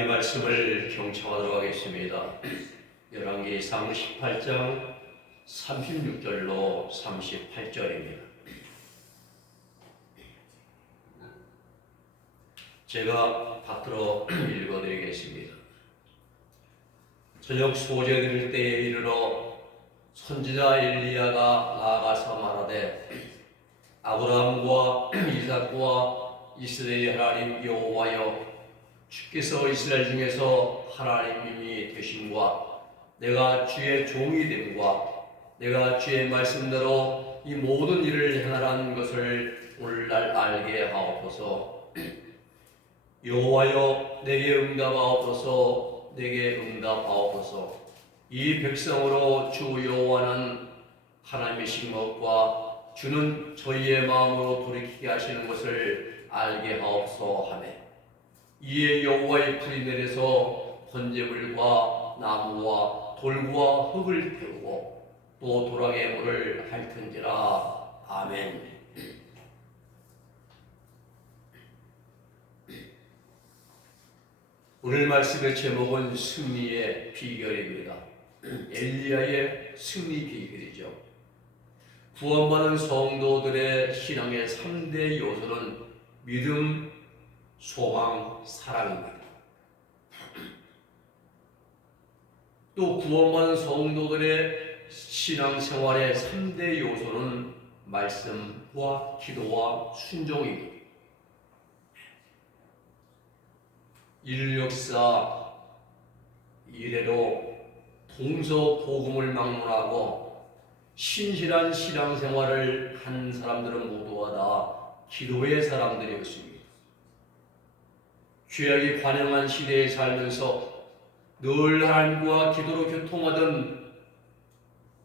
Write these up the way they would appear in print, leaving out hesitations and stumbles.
하나님 말씀을 경청하도록 하겠습니다. 열왕기상 18장 36절로 38절입니다. 제가 밖으로 읽어드리겠습니다. 저녁 소재 드릴 때에 이르러 선지자 엘리야가 나아가서 말하되 아브라함과 이삭과 이스라엘의 하나님 여호와여, 주께서 이스라엘 중에서 하나님이 되심과 내가 주의 종이 됨과 내가 주의 말씀대로 이 모든 일을 행하라는 것을 오늘날 알게 하옵소서. 여호와여, 내게 응답하옵소서. 내게 응답하옵소서. 이 백성으로 주 여호와는 하나님이신 것과 주는 저희의 마음으로 돌이키게 하시는 것을 알게 하옵소서 하며, 이에 여호와의 불이 내려서 번제물과 나무와 돌과 흙을 태우고 또 도랑의 물을 핥은지라. 아멘. 오늘 말씀의 제목은 승리의 비결입니다. 엘리야의 승리 비결이죠. 구원받은 성도들의 신앙의 3대 요소는 믿음, 소망, 사랑입니다. 또 구원받은 성도들의 신앙생활의 3대 요소는 말씀과 기도와 순종입니다. 인류 역사 이래로 동서 복음을 막론하고 신실한 신앙생활을 한 사람들은 모두가 다 기도의 사람들이었습니다. 죄악이 관영한 시대에 살면서 늘 하나님과 기도로 교통하던,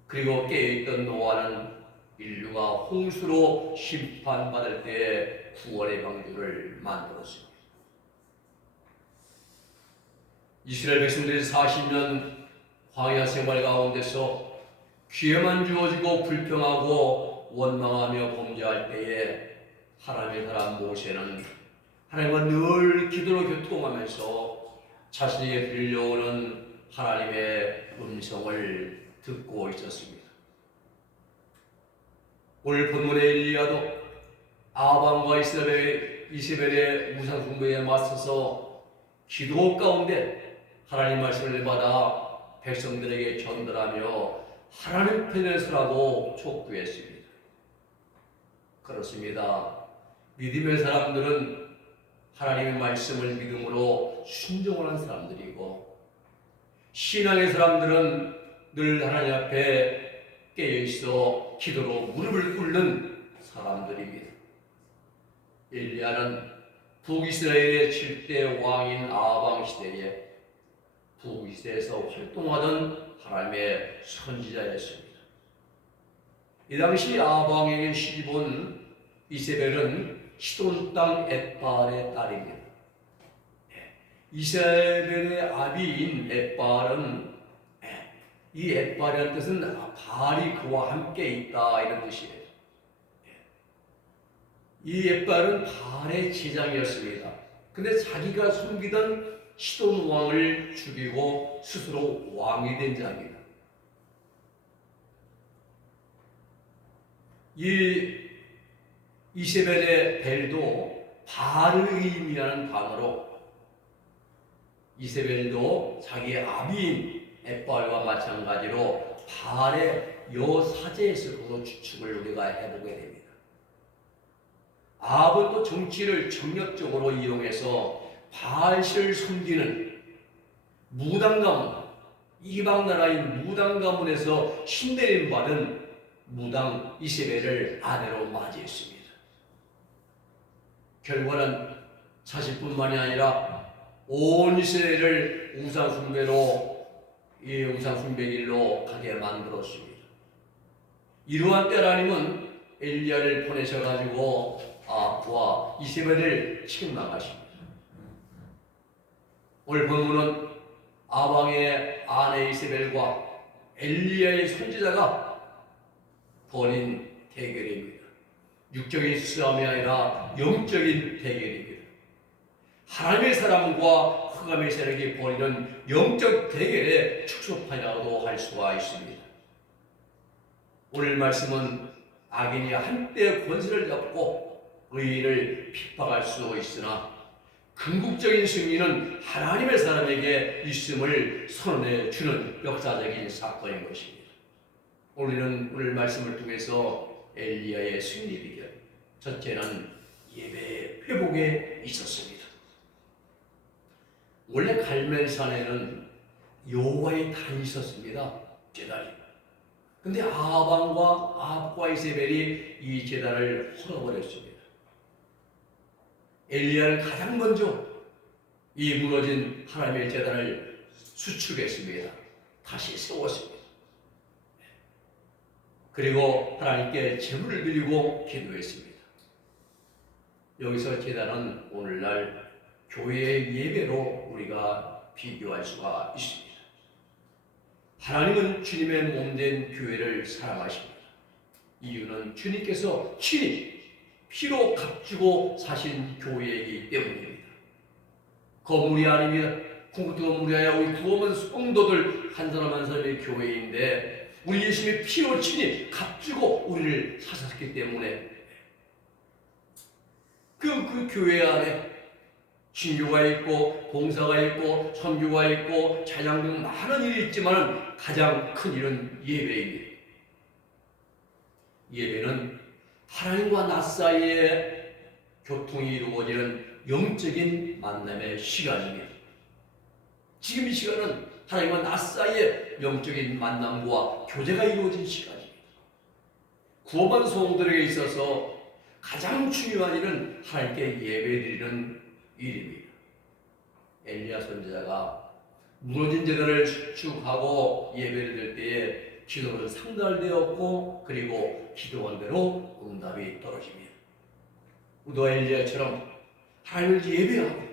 그리고 깨어있던 노아는 인류가 홍수로 심판받을 때에 구원의 방주를 만들었습니다. 이스라엘 백성들이 40년 광야 생활 가운데서 기회만 주어지고 불평하고 원망하며 범죄할 때에 하나님의 사람 모세는 하나님과 늘 기도로 교통하면서 자신에게 들려오는 하나님의 음성을 듣고 있었습니다. 오늘 본문의 엘리야도 아합과 이세벨의 우상 숭배에 맞서서 기도 가운데 하나님 말씀을 받아 백성들에게 전달하며 하나님 편에 서라고 촉구했습니다. 그렇습니다. 믿음의 사람들은 하나님의 말씀을 믿음으로 순종하는 사람들이고, 신앙의 사람들은 늘 하나님 앞에 깨어있어 기도로 무릎을 꿇는 사람들입니다. 엘리야는 북이스라엘의 7대 왕인 아방 시대에 북이스라엘에서 활동하던 하나님의 선지자였습니다. 이 당시 아방에게 시집온 이세벨은 시돈 땅 엣발의 딸입니다. 이세벨의 아비인 엣발은, 이 엣발이라는 뜻은 바알이 그와 함께 있다 이런 뜻이에요. 이 엣발은 바알의 제장이었습니다. 근데 자기가 섬기던 시돈 왕을 죽이고 스스로 왕이 된 자입니다. 이 이세벨의 벨도 바알을 의미하는 단어로, 이세벨도 자기의 아비인 엣발과 마찬가지로 바알의 여사제였을 것으로 추측을 우리가 해보게 됩니다. 아합은 또 정치를 정략적으로 이용해서 바알신을 섬기는 무당 가문, 이방 나라인 무당 가문에서 신대림 받은 무당 이세벨을 아내로 맞이했습니다. 결과는 자신뿐만이 아니라 온 이스라엘을 우상숭배로, 이 우상숭배 길로 가게 만들었습니다. 이러한 때 하나님은 엘리야를 보내셔가지고 아합과 이세벨을 책망하십니다. 오늘 본문은 아방의 아내 이세벨과 엘리야의 선지자가 벌인 대결입니다. 육적인 싸움이 아니라 영적인 대결입니다. 하나님의 사람과 흑암의 세력이 벌이는 영적 대결의 축소판이라고도 할 수가 있습니다. 오늘 말씀은 악인이 한때 권세를 잡고 의인을 핍박할 수 있으나 궁극적인 승리는 하나님의 사람에게 있음을 선언해 주는 역사적인 사건인 것입니다. 오늘 말씀을 통해서 엘리야의 승리 비결, 첫째는 예배의 회복에 있었습니다. 원래 갈멜산에는 여호와의 단이 있었습니다. 제단이. 근데 아합과 이세벨이 이 제단을 헐어버렸습니다. 엘리야는 가장 먼저 이 무너진 하나님의 제단을 수축했습니다. 다시 세웠습니다. 그리고 하나님께 제물을 드리고 기도했습니다. 여기서 제단은 오늘날 교회의 예배로 우리가 비교할 수가 있습니다. 하나님은 주님의 몸된 교회를 사랑하십니다. 이유는 주님께서 친히 피로 값주고 사신 교회이기 때문입니다. 건물이 아닙니다. 콘크리트 건물이 아니라 우리 구원받은 성도들 한 사람 한 사람의 교회인데 우리 예수님이 피로 친히 값주고 우리를 사셨기 때문에 그 교회 안에 신교가 있고 봉사가 있고 선교가 있고 찬양 등 많은 일이 있지만 가장 큰 일은 예배입니다. 예배는 하나님과 나 사이에 교통이 이루어지는 영적인 만남의 시간입니다. 지금 이 시간은 하나님과 나 사이에 영적인 만남과 교제가 이루어진 시간입니다. 구원받은 성도들에게 있어서 가장 중요한 일은 하나님께 예배드리는 일입니다. 엘리야 선지자가 무너진 제단을 수축하고 예배를 드릴 때에 기도는 상달되었고 그리고 기도한 대로 응답이 떨어집니다. 우리도 엘리야처럼 하나님을 예배하고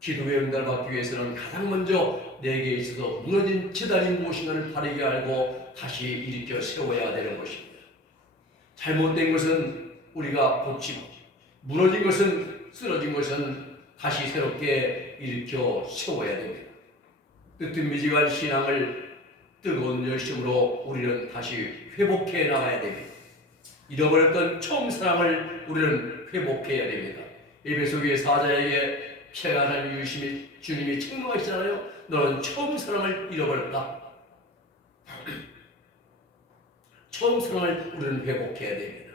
기도의 응답을 받기 위해서는 가장 먼저 내게 있어서 무너진 제단이 무엇인가를 바르게 알고 다시 일으켜 세워야 되는 것입니다. 잘못된 것은 우리가 고치고 무너진 것은 쓰러진 것은 다시 새롭게 일으켜 세워야 됩니다. 뜨뜻미지근한 신앙을 뜨거운 열심으로 우리는 다시 회복해 나가야 됩니다. 잃어버렸던 처음 사랑을 우리는 회복해야 됩니다. 에베소교회 사자에게 평안한 유심히 주님이 책망하시잖아요. 너는 처음 사랑을 잃어버렸다. 처음 사랑을 우리는 회복해야 됩니다.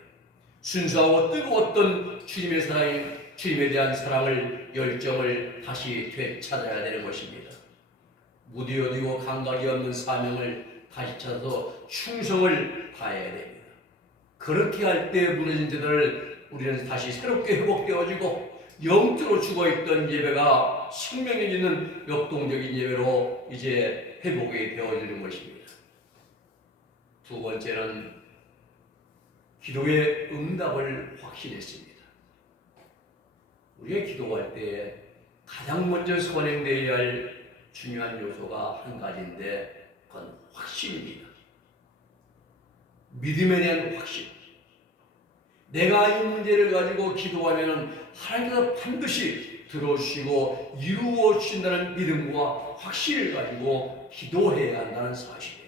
순수하고 뜨거웠던 주님의 사랑이 주님에 대한 사랑을 열정을 다시 되찾아야 되는 것입니다. 무디어디고 감각이 없는 사명을 다시 찾아서 충성을 다해야 됩니다. 그렇게 할 때 무너진 제단을 우리는 다시 새롭게 회복되어지고 영적으로 죽어있던 예배가 생명력 있는 역동적인 예배로 이제 회복이 되어지는 것입니다. 두 번째는 기도의 응답을 확신했습니다. 우리가 기도할 때 가장 먼저 선행되어야 할 중요한 요소가 한 가지인데 그건 확신입니다. 믿음에 대한 확신. 내가 이 문제를 가지고 기도하면 하나님께서 반드시 들어주시고 이루어 주신다는 믿음과 확신을 가지고 기도해야 한다는 사실이에요.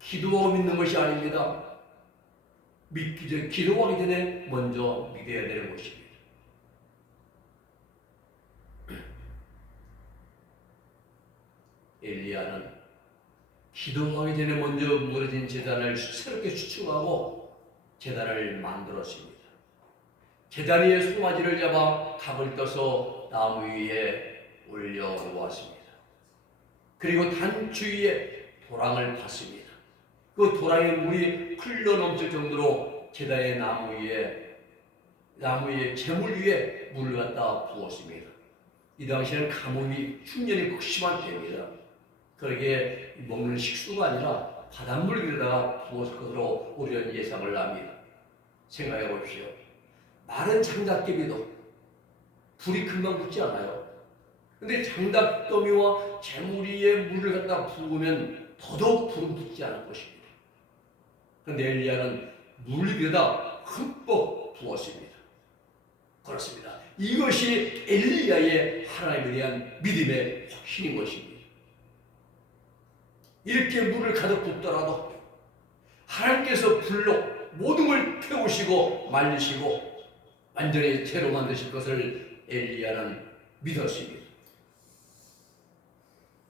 기도하고 믿는 것이 아닙니다. 기도하기 전에 먼저 믿어야 되는 것입니다. 엘리야는 기도하기 전에 먼저 무너진 제단을 새롭게 수축하고 제단을 만들었습니다. 제단 위에 송아지를 잡아 각을 떠서 나무 위에 올려놓았습니다. 그리고 단 주위에 도랑을 팠습니다. 그 도랑에 물이 흘러넘칠 정도로 제단의 나무 위에 재물 위에 물을 갖다 부었습니다. 이 당시에는 가뭄이 흉년이 극심한 때입니다. 그러게 먹는 식수가 아니라 바닷물 위에다가 부었을 것으로 우리는 예상을 합니다. 생각해 보십시오. 마른 장작개비도 불이 금방 붙지 않아요. 근데 장작더미와 재물 위에 물을 갖다 부으면 더더욱 불은 붙지 않을 것입니다. 그런데 엘리야는 물 위에다 흠뻑 부었습니다. 그렇습니다. 이것이 엘리야의 하나님에 대한 믿음의 확신인 것입니다. 이렇게 물을 가득 붓더라도 하나님께서 불로 모든 걸 태우시고 말리시고 완전히 새로 만드실 것을 엘리야는 믿었습니다.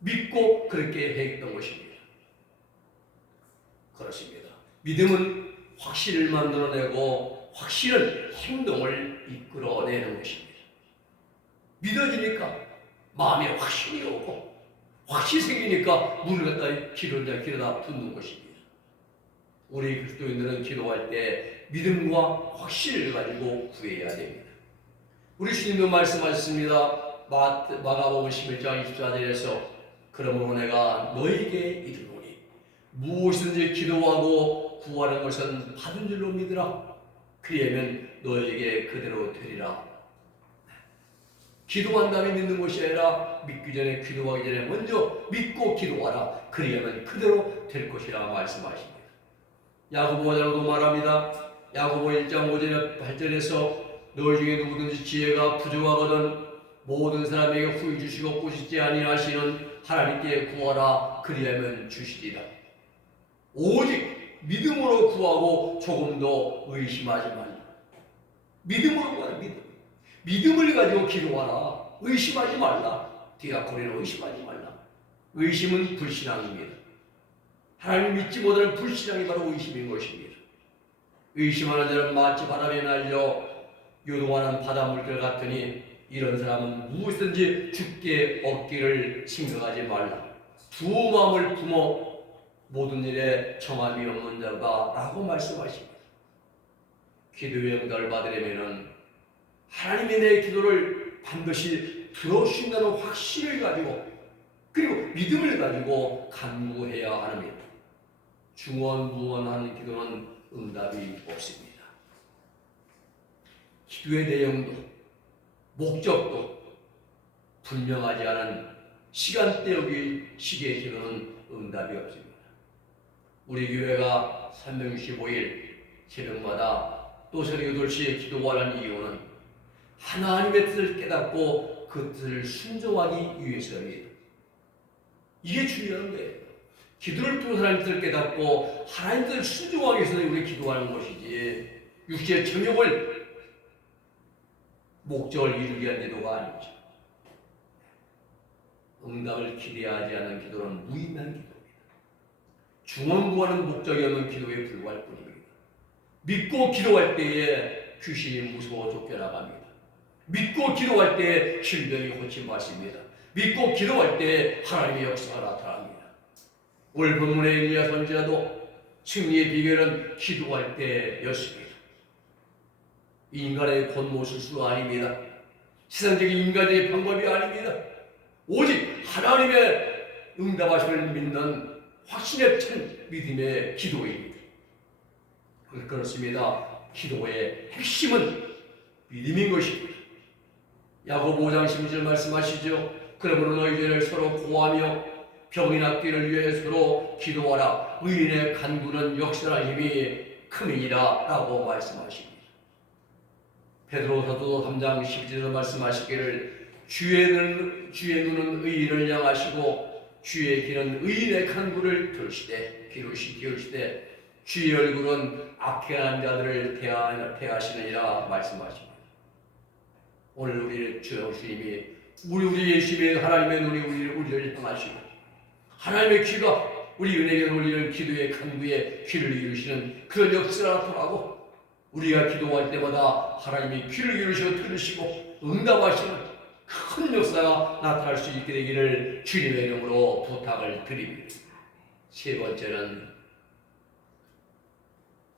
믿고 그렇게 했던 것입니다. 그렇습니다. 믿음은 확신을 만들어내고 확신은 행동을 이끌어내는 것입니다. 믿어지니까 마음에 확신이 오고 확신이 생기니까 물을 갖다 기르다 붓는 것입니다. 우리 그리스도인들은 기도할 때 믿음과 확신을 가지고 구해야 됩니다. 우리 주님도 말씀하셨습니다. 마가복음 11장 24절에서 그러므로 내가 너에게 이르노니 무엇이든지 기도하고 구하는 것은 받은 줄로 믿으라. 그리하면 너에게 그대로 되리라. 기도한 다음에 믿는 것이 아니라 믿기 전에 기도하기 전에 먼저 믿고 기도하라. 그리하면 그대로 될 것이라 말씀하십니다. 야고보 자로도 말합니다. 야고보 1장 5절 8절에서 너희 중에 누구든지 지혜가 부족하거든 모든 사람에게 후히 주시고 꾸짖지 아니하시는 하나님께 구하라. 그리하면 주시리라. 오직 믿음으로 구하고 조금도 의심하지 말라. 믿음으로 구하라. 믿음을 가지고 기도하라. 의심하지 말라. 디아코니는 의심하지 말라. 의심은 불신앙입니다. 하나님 믿지 못하는 불신앙이 바로 의심인 것입니다. 의심하는 자는 마치 바람에 날려 요동하는 바닷물결 같으니 이런 사람은 무엇이든지 주께 얻기를 생각하지 말라. 두 마음을 품어 모든 일에 정함이 없는 자가 라고 말씀하십니다. 기도의 응답을 받으려면 하나님이 내 기도를 반드시 들어주신다는 확신을 가지고 그리고 믿음을 가지고 간구해야 합니다. 중언부언하는 기도는 응답이 없습니다. 기도의 내용도 목적도 분명하지 않은 시간 때우기 식의 기도는 응답이 없습니다. 우리 교회가 365일 새벽마다 또 새벽 8시에 기도하는 이유는 하나님의 뜻을 깨닫고 그 뜻을 순종하기 위해서입니다. 이게 중요한 거예요. 기도를 통해 하나님 뜻을 깨닫고 하나님 뜻을 순종하기 위해서 우리 기도하는 것이지 육체의 정욕을 목적을 이루기 위한 기도가 아니죠. 응답을 기대하지 않는 기도는 무의미한 기도입니다. 중언부언하는 목적이 없는 기도에 불과할 뿐입니다. 믿고 기도할 때에 귀신이 무서워 쫓겨나갑니다. 믿고 기도할 때에 질병이 고침받습니다. 믿고 기도할 때에 하나님의 역사가 나타납니다. 오늘 본문의 엘리야 선지자도 승리의 비결은 기도할 때였습니다. 인간의 곤모술수가 아닙니다. 세상적인 인간의 방법이 아닙니다. 오직 하나님의 응답하심을 믿는 확신에 찬 믿음의 기도입니다. 그렇습니다. 기도의 핵심은 믿음인 것입니다. 야고보 5장 12절 말씀하시죠. 그러므로 너희들 서로 고하며 병이 낫기를 위해 서로 기도하라. 의인의 간구는 역사나 힘이 큼이니라 라고 말씀하십니다. 베드로 사도 3장 12절에 말씀하시기를 주의 눈은 의인을 향하시고 주의 귀는 의인의 간구를 기울시되 주의 얼굴은 악행한 자들을 대하시느니라 말씀하십니다. 오늘 우리 주님이 우리 예수님의 하나님의 눈이 우리를 향하시고 하나님의 귀가 우리 은혜에 올리는 기도의 간구에 귀를 기울이시는 그런 역사가 나타나고 우리가 기도할 때마다 하나님이 귀를 기울이시고 들으시고 응답하시는 큰 역사가 나타날 수 있게 되기를 주님의 이름으로 부탁을 드립니다. 세 번째는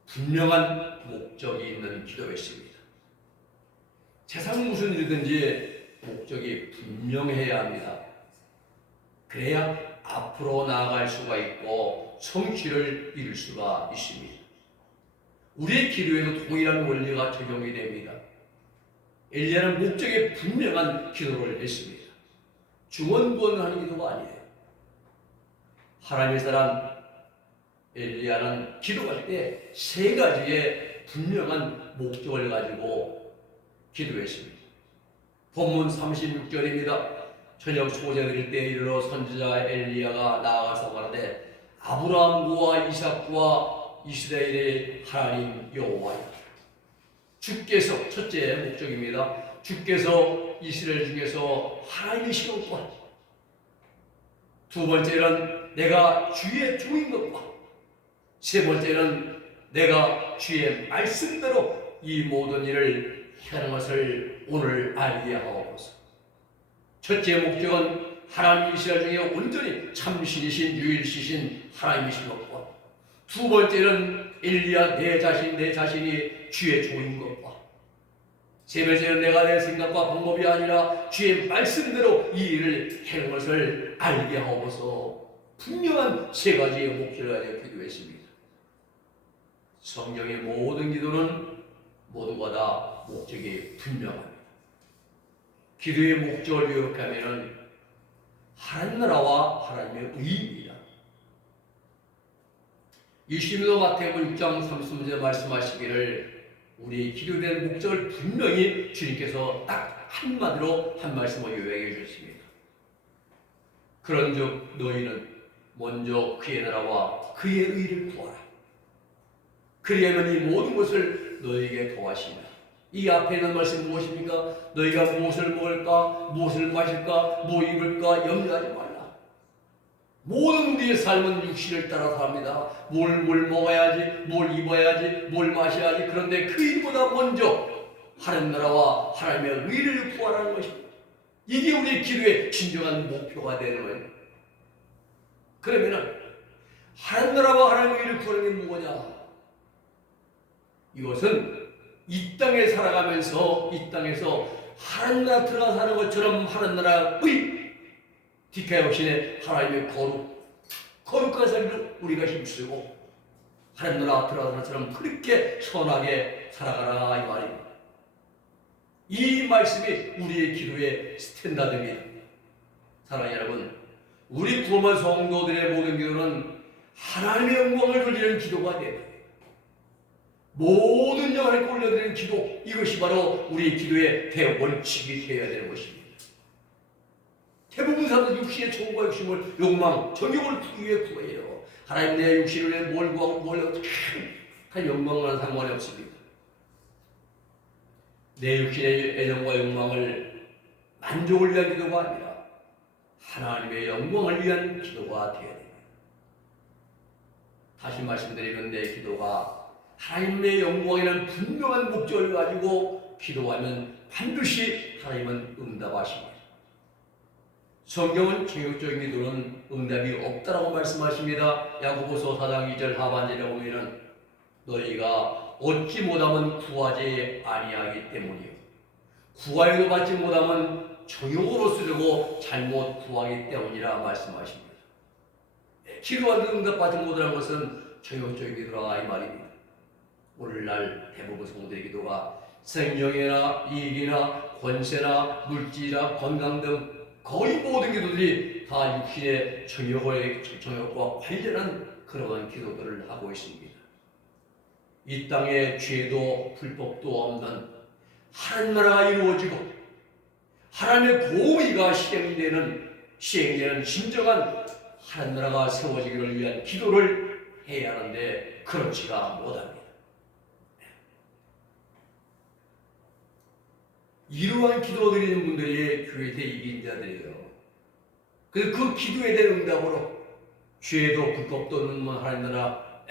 분명한 목적이 있는 기도였습니다. 세상 무슨 일이든지 목적이 분명해야 합니다. 그래야 앞으로 나아갈 수가 있고 성취를 이룰 수가 있습니다. 우리의 기도에도 동일한 원리가 적용이 됩니다. 엘리야는 목적에 분명한 기도를 했습니다. 중언부언하는 기도가 아니에요. 하나님의 사람 엘리야는 기도할 때 세 가지의 분명한 목적을 가지고 기도했습니다. 본문 36절입니다. 저녁 소재 드릴 때 이르러 선지자 엘리야가 나아가서 말하되 아브라함과 이삭과 이스라엘의 하나님 여호와여, 주께서, 첫째 목적입니다. 주께서 이스라엘 중에서 하나님이신 것과, 두 번째는 내가 주의 종인 것과, 세 번째는 내가 주의 말씀대로 이 모든 일을 하는 것을 오늘 알게 하옵소서. 첫째 목적은 하나님 이스라엘 중에 온전히 참신이신 유일시신 하나님이신 것과, 두 번째는 엘리야 내 자신이 주의 종인 것과, 세 번째는 내가 내 생각과 방법이 아니라 주의 말씀대로 이 일을 하는 것을 알게 하옵소서. 분명한 세 가지의 목적을 가지고 기도했습니다. 성경의 모든 기도는 모두가 다 목적이 분명합니다. 기도의 목적을 요약하면 하나님 나라와 하나님의 의입니다. 예수님도 마태복음 6장 33절 말씀하시기를 우리 기도된 목적을 분명히 주님께서 딱 한마디로 한 말씀을 요약해 주셨습니다. 그런즉 너희는 먼저 그의 나라와 그의 의를 구하라. 그리하면 이 모든 것을 너희에게 더하시리라. 이 앞에 있는 말씀이 무엇입니까? 너희가 무엇을 먹을까, 무엇을 마실까, 뭐 입을까 염려하지 말라. 모든 우리의 삶은 육신을 따라 삽니다. 뭘 먹어야지, 뭘 입어야지, 뭘 마셔야지. 그런데 그 일보다 먼저 하나님 나라와 하나님의 의를 구하라는 것입니다. 이게 우리의 기도의 진정한 목표가 되는 거예요. 그러면은 하나님 나라와 하나님의 의를 구하는 게 뭐냐? 이것은 이 땅에 살아가면서 이 땅에서 하나님 나라 들어가 사는 것처럼 하나님 나라의 디카역신의 하나님의 거룩한 삶을 우리가 힘쓰고 하나님 나라 들어가는 것처럼 그렇게 선하게 살아가라 이 말입니다. 이 말씀이 우리의 기도의 스탠다드입니다. 사랑하는 여러분, 우리 구원받은 성도들의 모든 기도는 하나님의 영광을 돌리는 기도가 됩니다. 모든 영광을 올려드리는 기도, 이것이 바로 우리의 기도의 대원칙이 되어야 되는 것입니다. 대부분 사람들 육신의 초과 욕심을 욕망, 정욕을 위해 구해요. 하나님 내 육신을 위해 뭘 구하고 뭘 어떻게 할 영광과는 상관이 없습니다. 내 육신의 애정과 욕망을 만족을 위한 기도가 아니라 하나님의 영광을 위한 기도가 되어야 됩니다. 다시 말씀드리는 내 기도가 하나님의 영광이라는 분명한 목적을 가지고 기도하면 반드시 하나님은 응답하십니다. 성경은 정욕적인 기도는 응답이 없다라고 말씀하십니다. 야고보서 4장 2절 하반절에 보면은 너희가 얻지 못하면 구하지 아니하기 때문이요, 구하여도 받지 못하면 정욕으로 쓰려고 잘못 구하기 때문이라 말씀하십니다. 기도하는데 응답받지 못하는 것은 정욕적인 기도라 이 말입니다. 오늘날 대부분 성도들의 기도가 생명이나 이익이나 권세나 물질이나 건강 등 거의 모든 기도들이 다 육신의 정욕과 관련한 그러한 기도들을 하고 있습니다. 이 땅에 죄도 불법도 없는 하나님 나라가 이루어지고 하나님의 공의가 시행되는 진정한 하나님 나라가 세워지기를 위한 기도를 해야 하는데 그렇지가 못합니다. 이러한 기도 드리는 분들이 교회 대이긴 자들이에요. 그래서 그 기도에 대한 응답으로 죄도 불법도 없는 하나님 나라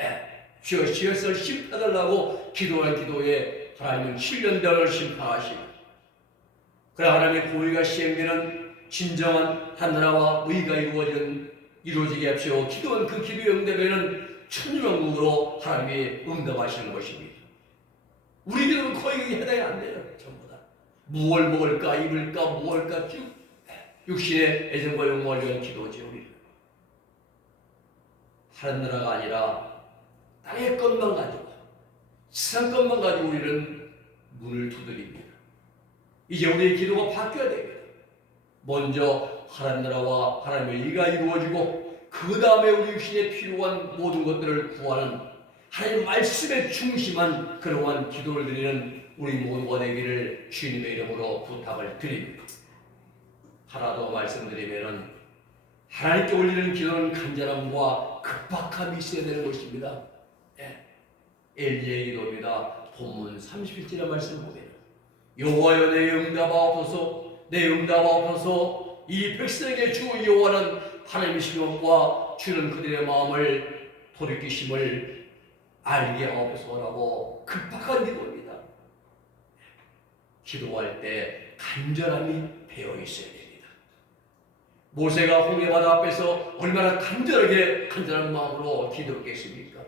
죄를 심판하려고 기도한 기도에 하나님은 7년대를 심판하시고, 그래 하나님의 공의가 시행되는 진정한 하나님과 의가 이루어지게 합시오. 기도한 그 기도의 응답에는 천년왕국으로 하나님이 응답하시는 것입니다. 우리 기도는 거의 해당이 안 돼요. 전부 다 무엇을 먹을까, 입을까, 무엇을까, 육신의 애정과 욕망을 위한 기도지. 우리는 하나님 나라가 아니라 땅의 것만 가지고, 세상 것만 가지고 우리는 문을 두드립니다. 이제 우리의 기도가 바뀌어야 됩니다. 먼저 하나님 나라와 하나님의 의가 이루어지고 그 다음에 우리 육신에 필요한 모든 것들을 구하는 하나님 말씀에 중심한 그러한 기도를 드리는 우리 모두가 되기를 주님의 이름으로 부탁을 드립니다. 하나 더 말씀드리면은 하나님께 올리는 기도는 간절함과 급박함이 있어야 되는 것입니다. 엘리야의 기도입니다. 본문 31절의 말씀 보면 여호와여 내 응답하옵소서 내 응답하옵소서 이 백성에게 주 여호와는 하나님이시옵과 주는 그들의 마음을 돌이키심을 알게 하옵소서라고 급박한 기도입니다. 기도할 때 간절함이 배어 있어야 됩니다. 모세가 홍해바다 앞에서 얼마나 간절한 마음으로 기도했겠습니까?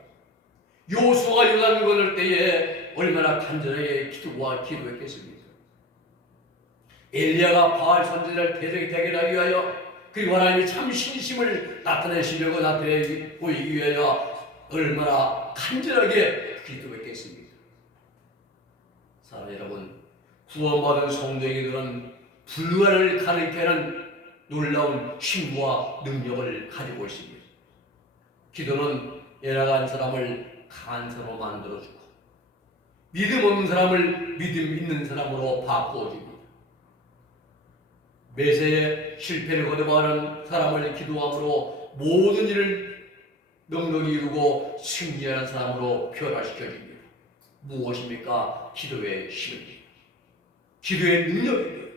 요수아가 요단을 건널 때에 얼마나 간절하게 기도했겠습니까? 엘리야가 바알 선지자를 대적하기 위하여 그리고 하나님이 참 신심을 나타내 보이기 위하여 얼마나 간절하게 기도했겠습니까? 사랑하는 여러분, 구원받은 성도에게는 불가를 가리키는 놀라운 힘과 능력을 가지고 있습니다. 기도는 연약한 사람을 강한 사람으로 만들어주고 믿음 없는 사람을 믿음 있는 사람으로 바꾸어줍니다. 매세에 실패를 거듭하는 사람을 기도함으로 모든 일을 넉넉히 이루고 승리하는 사람으로 변화시켜줍니다. 무엇입니까? 기도의 힘입니다. 기도의 능력입니다.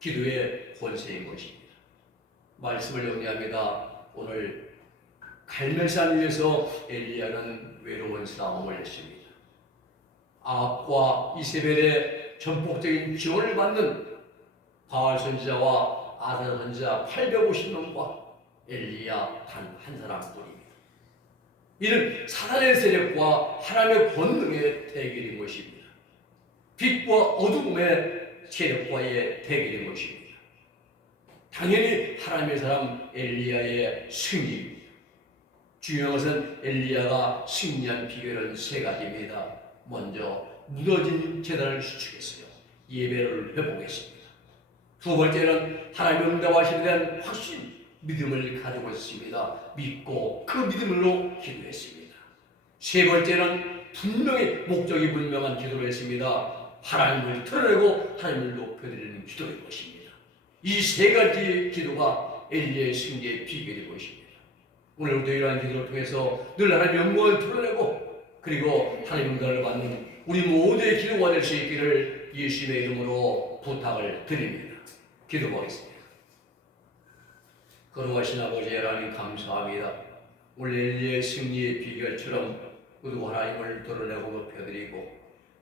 기도의 권세인 것입니다. 말씀을 정리합니다. 오늘 갈멜산 위에서 엘리야는 외로운 싸움을 했습니다. 아합과 이세벨의 전폭적인 지원을 받는 바알 선지자와 아단 선지자 850명과 엘리야 단 한 사람뿐입니다. 이는 사단의 세력과 하나님의 권능의 대결인 것입니다. 빛과 어둠의 세력과의 대결인 것입니다. 당연히 하나님의 사람 엘리야의 승리입니다. 중요한 것은 엘리야가 승리한 비결은 세 가지입니다. 먼저 무너진 제단을 수축했어요. 예배를 회복했습니다. 두 번째는 하나님의 응답하심에 대한 확신, 믿음을 가지고 있습니다. 믿고 그 믿음으로 기도했습니다. 세 번째는 목적이 분명한 기도를 했습니다. 하나님을 드러내고 하나님을 높여드리는 기도인 것입니다. 이 세 가지 기도가 엘리야의 승리의 비결인 것입니다. 오늘 우리도 이러한 기도를 통해서 늘 하나님의 영광을 드러내고 그리고 하나님의 응답을 받는 우리 모두의 기도가 될 수 있기를 예수님의 이름으로 부탁을 드립니다. 기도하겠습니다. 거룩하신 아버지 하나님 감사합니다. 오늘 엘리야의 승리의 비결처럼 우리도 하나님을 드러내고 높여드리고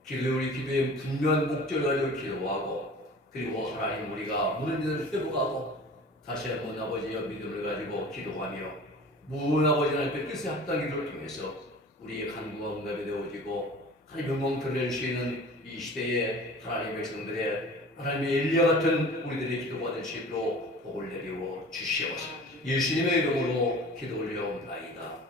우리 기도의 분명한 목적을 가지고 기도하고 그리고 하나님 우리가 무너진 데를 회복하고 다시 한번 아버지의 믿음을 가지고 기도하며 무은 아버지 하나님의 뜻에 합당한 기도를 통해서 우리의 간구가 응답이 되어지고 하나님 영광 드러낼 수 있는 이 시대에 하나님의 백성들의 하나님의 엘리야 같은 우리들의 기도가 될 수 있도록 복을 내리워 주시옵소서. 예수님의 이름으로 기도 올려옵나이다.